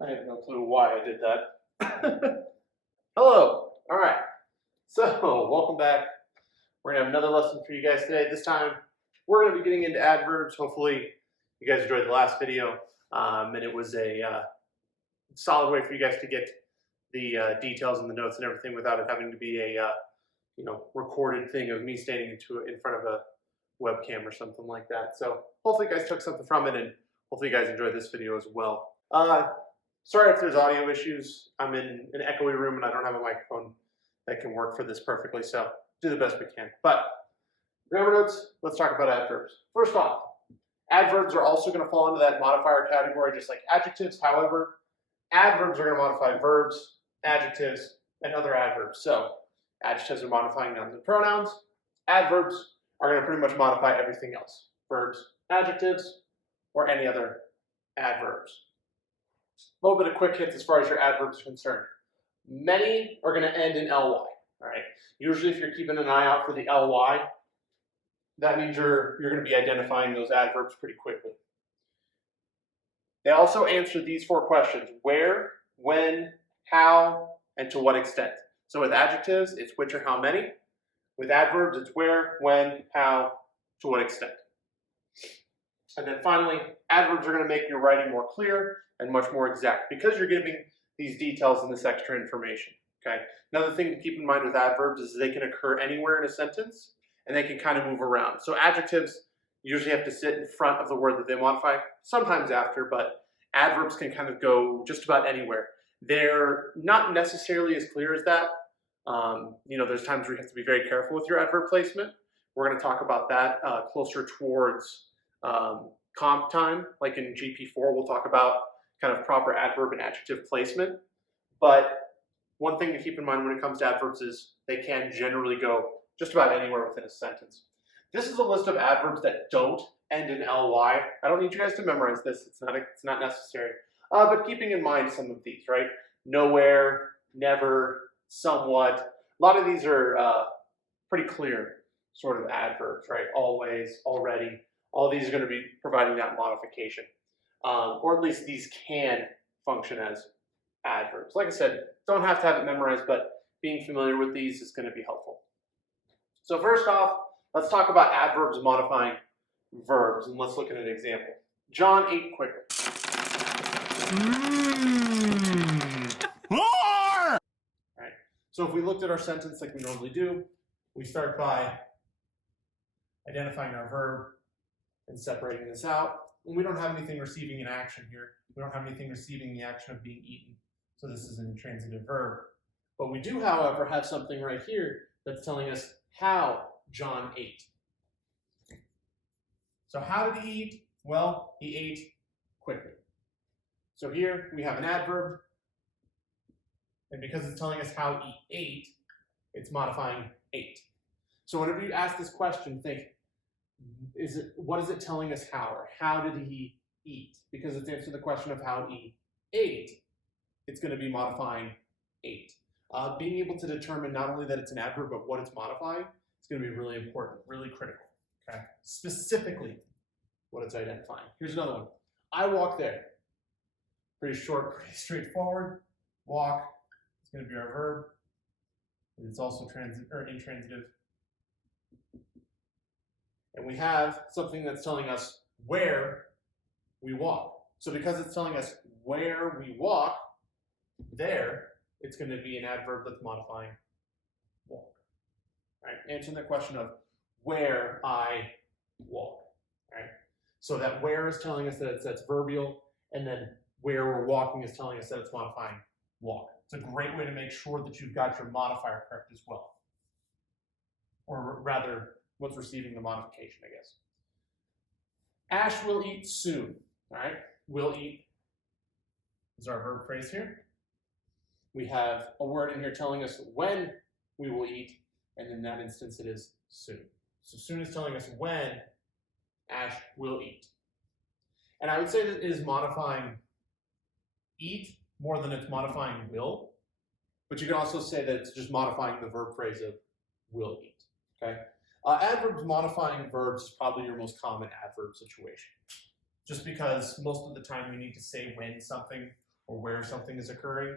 I have no clue why I did that. Hello. All right. So, welcome back. We're going to have another lesson for you guys today. This time, we're going to be getting into adverbs. Hopefully, you guys enjoyed the last video, and it was a solid way for you guys to get the details and the notes and everything without it having to be a recorded thing of me standing in front of a webcam or something like that. So, hopefully, you guys took something from it, and hopefully, you guys enjoyed this video as well. Sorry if there's audio issues. I'm in an echoey room and I don't have a microphone that can work for this perfectly, so do the best we can. But grammar notes, let's talk about adverbs. First off, adverbs are also going to fall into that modifier category just like adjectives. However, adverbs are going to modify verbs, adjectives, and other adverbs. So adjectives are modifying nouns and pronouns. Adverbs are going to pretty much modify everything else. Verbs, adjectives, or any other adverbs. A little bit of quick hits as far as your adverbs are concerned. Many are going to end in ly. All right. Usually, if you're keeping an eye out for the ly, that means you're going to be identifying those adverbs pretty quickly. They also answer these four questions: where, when, how, and to what extent. So with adjectives, it's which or how many. With adverbs, it's where, when, how, to what extent. And then finally, adverbs are going to make your writing more clear and much more exact because you're giving these details and this extra information. Okay. Another thing to keep in mind with adverbs is they can occur anywhere in a sentence and they can kind of move around. So adjectives usually have to sit in front of the word that they modify, sometimes after, but adverbs can kind of go just about anywhere. They're not necessarily as clear as that. There's times where you have to be very careful with your adverb placement. We're going to talk about that closer towards comp time, like in GP4, we'll talk about kind of proper adverb and adjective placement. But one thing to keep in mind when it comes to adverbs is they can generally go just about anywhere within a sentence. This is a list of adverbs that don't end in ly. I don't need you guys to memorize this. It's not necessary. But keeping in mind some of these, right? Nowhere, never, somewhat. A lot of these are pretty clear sort of adverbs, right? Always, already. All these are going to be providing that modification. Or at least these can function as adverbs. Like I said, don't have to have it memorized, but being familiar with these is going to be helpful. So first off, let's talk about adverbs modifying verbs, and let's look at an example. John ate quicker. All right. So if we looked at our sentence like we normally do, we start by identifying our verb and separating this out. And we don't have anything receiving an action here. We don't have anything receiving the action of being eaten. So this is an intransitive verb. But we do, however, have something right here that's telling us how John ate. So how did he eat? Well, he ate quickly. So here we have an adverb. And because it's telling us how he ate, it's modifying ate. So whenever you ask this question, think, what is it telling us how, or how did he eat? Because it's answering the question of how he ate, it's going to be modifying ate. Being able to determine not only that it's an adverb, but what it's modifying, is going to be really important, really critical. Okay? Specifically, what it's identifying. Here's another one. I walk there. Pretty short, pretty straightforward. Walk is going to be our verb. And it's also intransitive. And we have something that's telling us where we walk. So because it's telling us where we walk, there, it's going to be an adverb that's modifying walk. Right? Answering the question of where I walk. Right? So that where is telling us that that's verbial, and then where we're walking is telling us that it's modifying walk. It's a great way to make sure that you've got your modifier correct as well. Or rather, what's receiving the modification, I guess. Ash will eat soon. All right, will eat is our verb phrase here. We have a word in here telling us when we will eat, and in that instance it is soon. So soon is telling us when Ash will eat. And I would say that it is modifying eat more than it's modifying will, but you can also say that it's just modifying the verb phrase of will eat. Okay. Adverbs modifying verbs is probably your most common adverb situation. Just because most of the time we need to say when something or where something is occurring,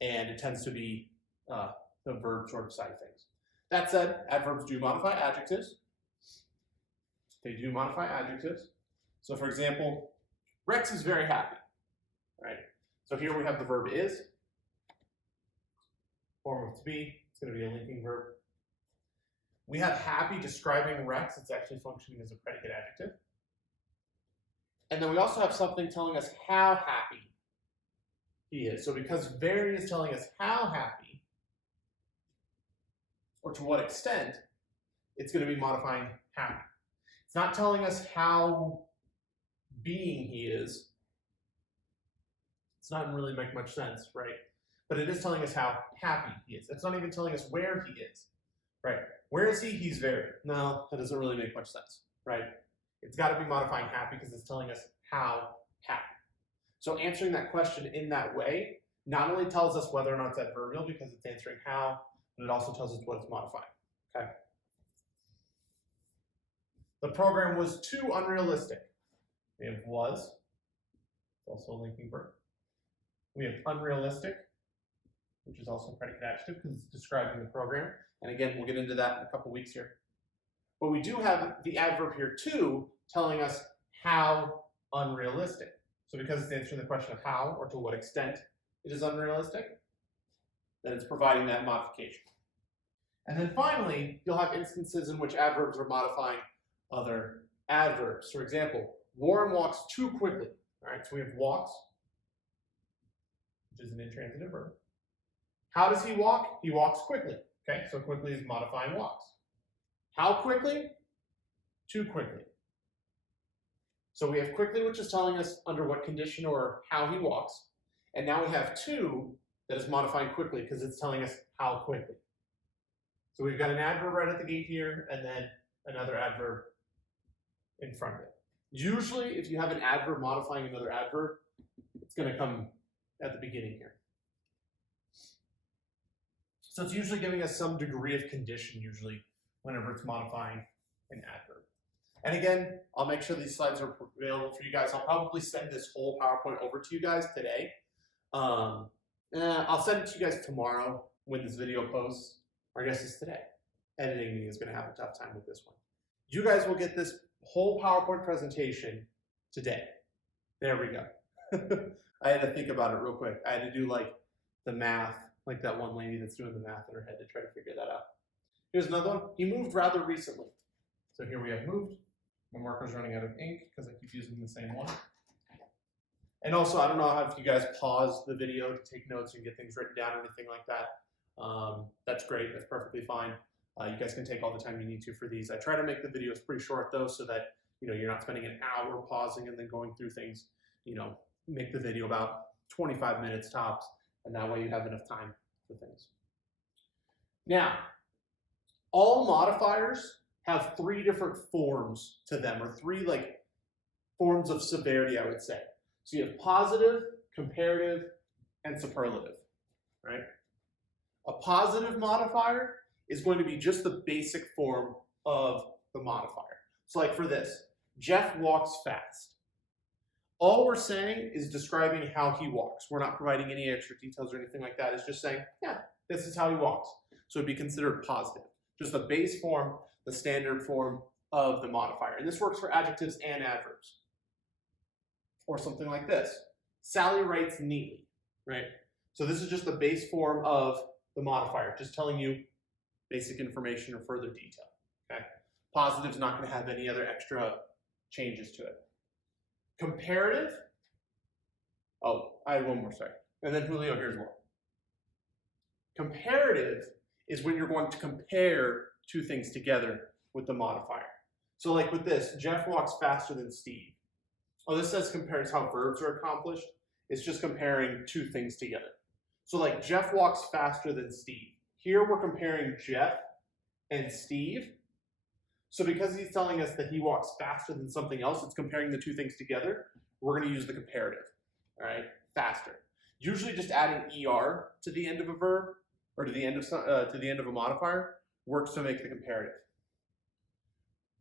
and it tends to be the verb sort of side of things. That said, adverbs do modify adjectives. They do modify adjectives. So for example, Rex is very happy, right? So here we have the verb is, form of to be, it's going to be a linking verb. We have happy describing Rex, it's actually functioning as a predicate adjective. And then we also have something telling us how happy he is. So because very is telling us how happy, or to what extent, it's going to be modifying happy. It's not telling us how being he is. It's not really make much sense, right? But it is telling us how happy he is. It's not even telling us where he is, right? Where is he? He's very. No, that doesn't really make much sense, right? It's got to be modifying happy because it's telling us how happy. So answering that question in that way not only tells us whether or not it's adverbial because it's answering how, but it also tells us what it's modifying, okay? The program was too unrealistic. We have was, also a linking verb. We have unrealistic, which is also a predicate adjective because it's describing the program. And again, we'll get into that in a couple weeks here. But we do have the adverb here too, telling us how unrealistic. So because it's answering the question of how or to what extent it is unrealistic, then it's providing that modification. And then finally, you'll have instances in which adverbs are modifying other adverbs. For example, Warren walks too quickly. All right, so we have walks, which is an intransitive verb. How does he walk? He walks quickly. Okay, so quickly is modifying walks. How quickly? Too quickly. So we have quickly, which is telling us under what condition or how he walks. And now we have too that is modifying quickly because it's telling us how quickly. So we've got an adverb right at the gate here and then another adverb in front of it. Usually, if you have an adverb modifying another adverb, it's going to come at the beginning here. So it's usually giving us some degree of condition, usually, whenever it's modifying an adverb. And again, I'll make sure these slides are available for you guys. I'll probably send this whole PowerPoint over to you guys today. I'll send it to you guys tomorrow when this video posts, or I guess it's today. Editing me is going to have a tough time with this one. You guys will get this whole PowerPoint presentation today. There we go. I had to think about it real quick. I had to do like the math, like that one lady that's doing the math in her head to try to figure that out. Here's another one. He moved rather recently. So here we have moved. My marker's running out of ink because I keep using the same one. And also, I don't know if you guys pause the video to take notes and get things written down or anything like that. That's great. That's perfectly fine. You guys can take all the time you need to for these. I try to make the videos pretty short though, so that you're not spending an hour pausing and then going through things. Make the video about 25 minutes tops, and that way you have enough time for things. Now, all modifiers have three different forms to them, or three forms of severity, I would say. So you have positive, comparative, and superlative, right? A positive modifier is going to be just the basic form of the modifier. So like for this, Jeff walks fast. All we're saying is describing how he walks. We're not providing any extra details or anything like that. It's just saying, yeah, this is how he walks. So it'd be considered positive. Just the base form, the standard form of the modifier. And this works for adjectives and adverbs. Or something like this. Sally writes neatly, right? So this is just the base form of the modifier, just telling you basic information or further detail, okay? Positive's not going to have any other extra changes to it. Comparative, oh, I had one more, sorry. And then Julio, here's one. Comparative is when you're going to compare two things together with the modifier. So like with this, Jeff walks faster than Steve. Oh, this says compares how verbs are accomplished. It's just comparing two things together. So like Jeff walks faster than Steve. Here we're comparing Jeff and Steve. So because he's telling us that he walks faster than something else, it's comparing the two things together. We're going to use the comparative, all right? Faster. Usually just adding ER to the end of a verb or to the end of a modifier works to make the comparative.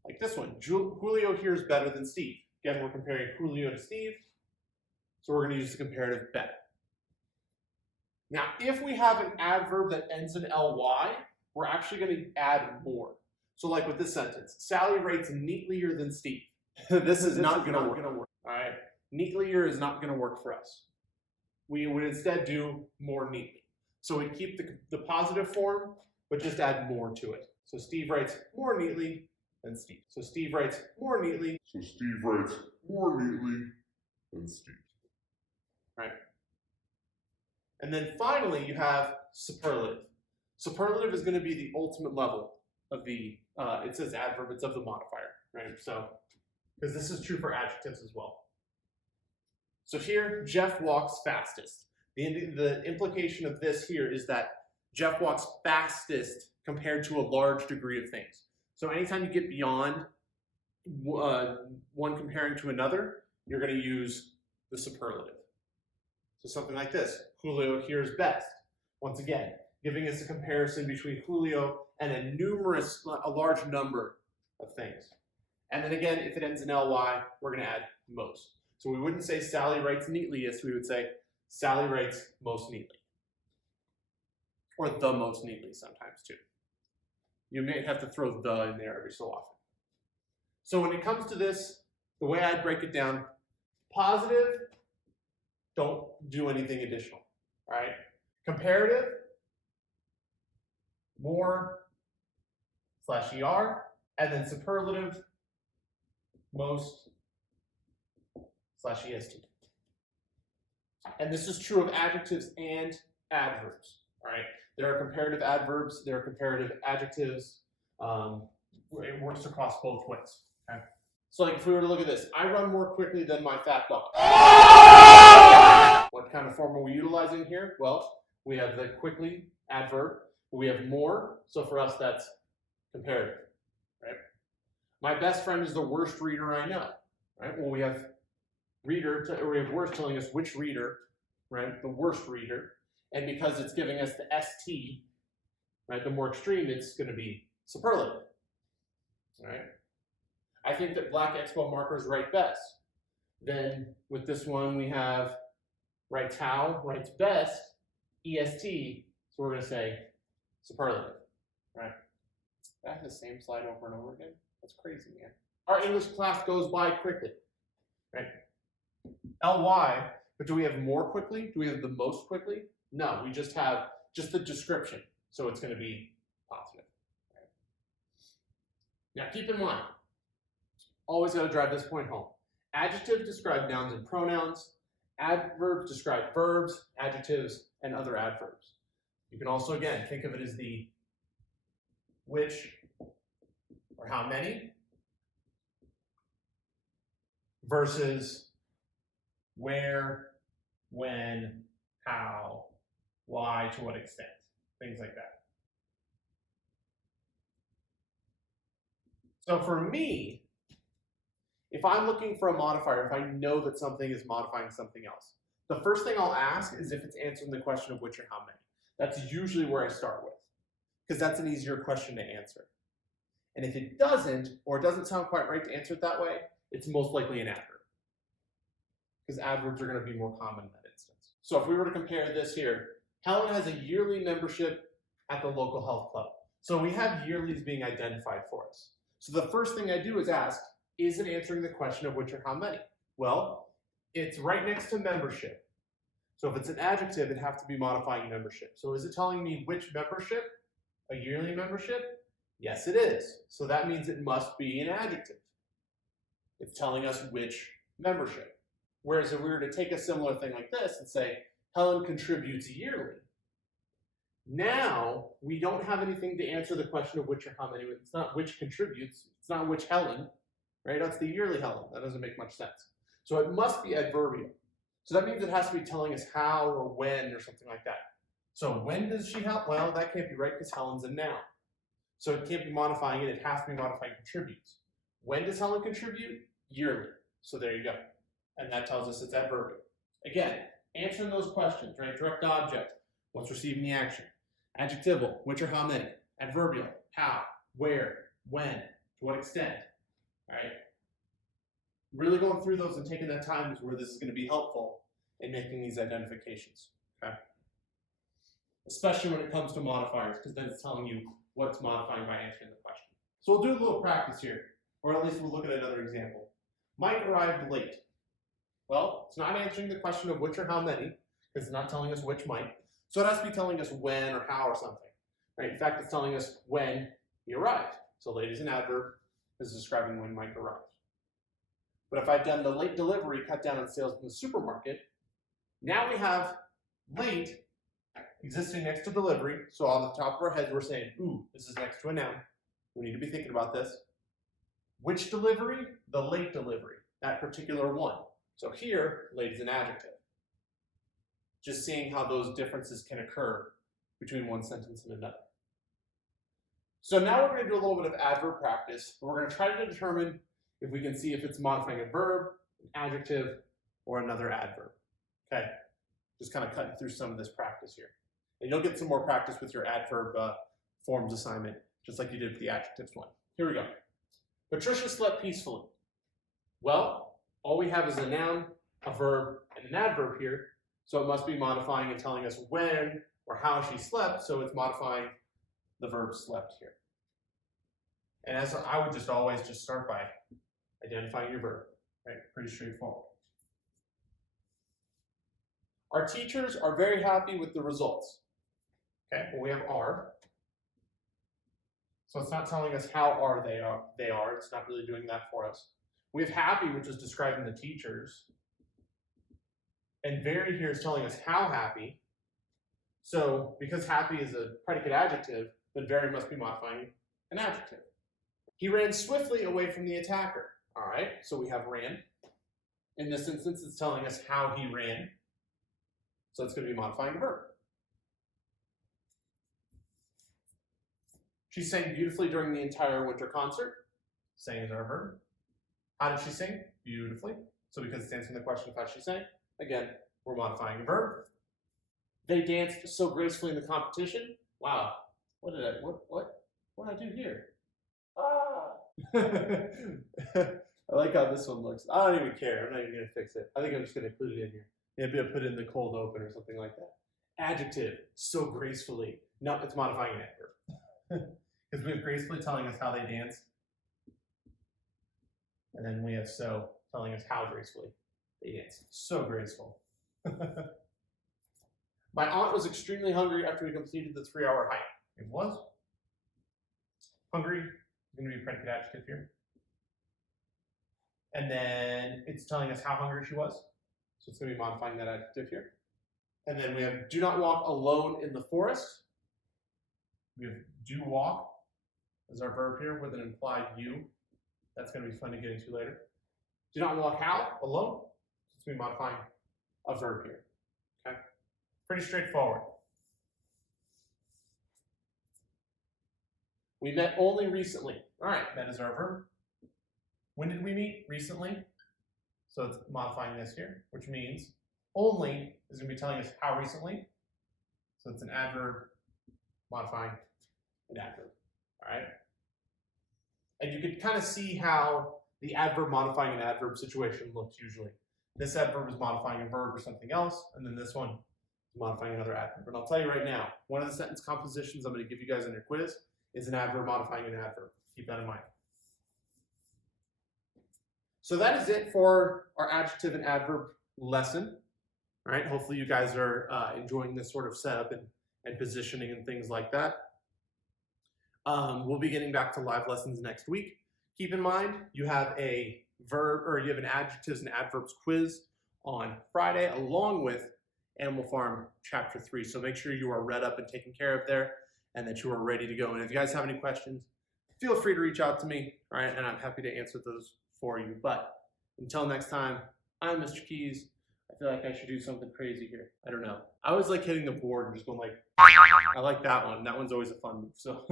Like this one, Julio here is better than Steve. Again, we're comparing Julio to Steve, so we're going to use the comparative better. Now, if we have an adverb that ends in ly, we're actually going to add more. So like with this sentence, Sally writes neatlier than Steve. This is not going to work. All right, neatlier is not going to work for us. We would instead do more neatly. So we keep the positive form, but just add more to it. So Steve writes more neatly than Steve. So Steve writes more neatly. So Steve writes more neatly than Steve. Right. And then finally, you have superlative. Superlative is going to be the ultimate level of the, it says adverb, it's of the modifier, right? So, because this is true for adjectives as well. So here, Jeff walks fastest. The implication of this here is that Jeff walks fastest compared to a large degree of things. So anytime you get beyond one comparing to another, you're going to use the superlative. So something like this, Julio hears best. Once again, giving us a comparison between Julio and a large number of things. And then again, if it ends in ly, we're going to add most. So we wouldn't say Sally writes neatliest, we would say Sally writes most neatly. Or the most neatly sometimes too. You may have to throw the in there every so often. So when it comes to this, the way I'd break it down, positive, don't do anything additional, all right? Comparative, more /er, and then superlative, most /est. And this is true of adjectives and adverbs, all right? There are comparative adverbs, there are comparative adjectives. It works across both ways, okay? So like if we were to look at this, I run more quickly than my fat dog. What kind of form are we utilizing here? Well, we have the quickly adverb, we have more, so for us that's comparative, right? My best friend is the worst reader I know, right? Well, we have words telling us which reader, right? The worst reader, and because it's giving us the st, right? The more extreme, it's going to be superlative, right? I think that black expo markers write best. Then with this one, we have writes how, writes best, est, so we're going to say superlative, right? That's the same slide over and over again. That's crazy, man. Our English class goes by quickly, right? ly, but do we have more quickly? Do we have the most quickly? No, we just have just the description, so it's going to be positive. Right? Now keep in mind, always got to drive this point home. Adjectives describe nouns and pronouns. Adverbs describe verbs, adjectives, and other adverbs. You can also, again, think of it as the which or how many versus where, when, how, why, to what extent, things like that. So for me, if I'm looking for a modifier, if I know that something is modifying something else, the first thing I'll ask is if it's answering the question of which or how many. That's usually where I start with, because that's an easier question to answer. And if it doesn't, or it doesn't sound quite right to answer it that way, it's most likely an adverb, because adverbs are going to be more common in that instance. So if we were to compare this here, Helen has a yearly membership at the local health club. So we have yearlies being identified for us. So the first thing I do is ask, is it answering the question of which or how many? Well, it's right next to membership. So if it's an adjective, it'd have to be modifying membership. So is it telling me which membership? A yearly membership? Yes, it is. So that means it must be an adjective. It's telling us which membership. Whereas if we were to take a similar thing like this and say, Helen contributes yearly, now we don't have anything to answer the question of which or how many. It's not which contributes. It's not which Helen, right? That's the yearly Helen. That doesn't make much sense. So it must be adverbial. So that means it has to be telling us how or when or something like that. So when does she help? Well, that can't be right because Helen's a noun. So it can't be modifying it. It has to be modifying contributes. When does Helen contribute? Yearly. So there you go. And that tells us it's adverbial. Again, answering those questions, right? Direct object, what's receiving the action? Adjectival, which or how many? Adverbial, how, where, when, to what extent, all right? Really going through those and taking that time is where this is going to be helpful in making these identifications, okay? especially when it comes to modifiers, because then it's telling you what it's modifying by answering the question. So we'll do a little practice here, or at least we'll look at another example. Mike arrived late. Well, it's not answering the question of which or how many, because it's not telling us which Mike. So it has to be telling us when or how or something. Right? In fact, it's telling us when he arrived. So late is an adverb, is describing when Mike arrived. But if I've done the late delivery, cut down on sales in the supermarket, now we have late existing next to delivery. So on the top of our heads, we're saying, ooh, this is next to a noun. We need to be thinking about this. Which delivery? The late delivery, that particular one. So here, late is an adjective. Just seeing how those differences can occur between one sentence and another. So now we're going to do a little bit of adverb practice. We're going to try to determine if we can see if it's modifying a verb, an adjective, or another adverb. Okay, just kind of cutting through some of this practice here. And you'll get some more practice with your adverb forms assignment, just like you did with the adjectives one. Here we go. Patricia slept peacefully. Well, all we have is a noun, a verb, and an adverb here. So it must be modifying and telling us when or how she slept. So it's modifying the verb slept here. And as I would just always just start by identifying your verb, right? Pretty straightforward. Our teachers are very happy with the results. Okay, well we have are. So it's not telling us how are they are. It's not really doing that for us. We have happy, which is describing the teachers. And very here is telling us how happy. So because happy is a predicate adjective, then very must be modifying an adjective. He ran swiftly away from the attacker. All right, so we have ran. In this instance, it's telling us how he ran. So it's going to be modifying a verb. She sang beautifully during the entire winter concert. Sang is our verb. How did she sing? Beautifully. So because it's answering the question of how she sang, again, we're modifying a verb. They danced so gracefully in the competition. Wow. What did I do here? Ah! I like how this one looks. I don't even care. I'm not even going to fix it. I think I'm just going to include it in here. Maybe I'll put it in the cold open or something like that. Adjective, so gracefully. No, it's modifying an adverb. Because we have gracefully telling us how they dance. And then we have so telling us how gracefully they dance. So graceful. My aunt was extremely hungry after we completed the 3-hour hike. It was. Hungry is going to be a predicate adjective here. And then it's telling us how hungry she was. So it's going to be modifying that adjective here. And then we have do not walk alone in the forest. We have do walk as our verb here with an implied you. That's going to be fun to get into later. Do not walk how? Alone. So it's going to be modifying a verb here. Okay? Pretty straightforward. We met only recently. All right, that is our verb. When did we meet? Recently. So it's modifying this here, which means only is going to be telling us how recently. So it's an adverb modifying an adverb. All right. And you can kind of see how the adverb modifying an adverb situation looks usually. This adverb is modifying a verb or something else, and then this one is modifying another adverb. And I'll tell you right now, one of the sentence compositions I'm going to give you guys in your quiz is an adverb modifying an adverb. Keep that in mind. So that is it for our adjective and adverb lesson. All right, hopefully you guys are enjoying this sort of setup and positioning and things like that. We'll be getting back to live lessons next week. Keep in mind, you have a verb, or you have an adjectives and adverbs quiz on Friday, along with Animal Farm Chapter 3. So make sure you are read up and taken care of there, and that you are ready to go. And if you guys have any questions, feel free to reach out to me, all right, and I'm happy to answer those for you. But until next time, I'm Mr. Kies. I feel like I should do something crazy here. I don't know. I always like hitting the board and just going like, I like that one. That one's always a fun move. So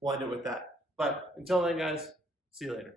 we'll end it with that. But until then, guys, see you later.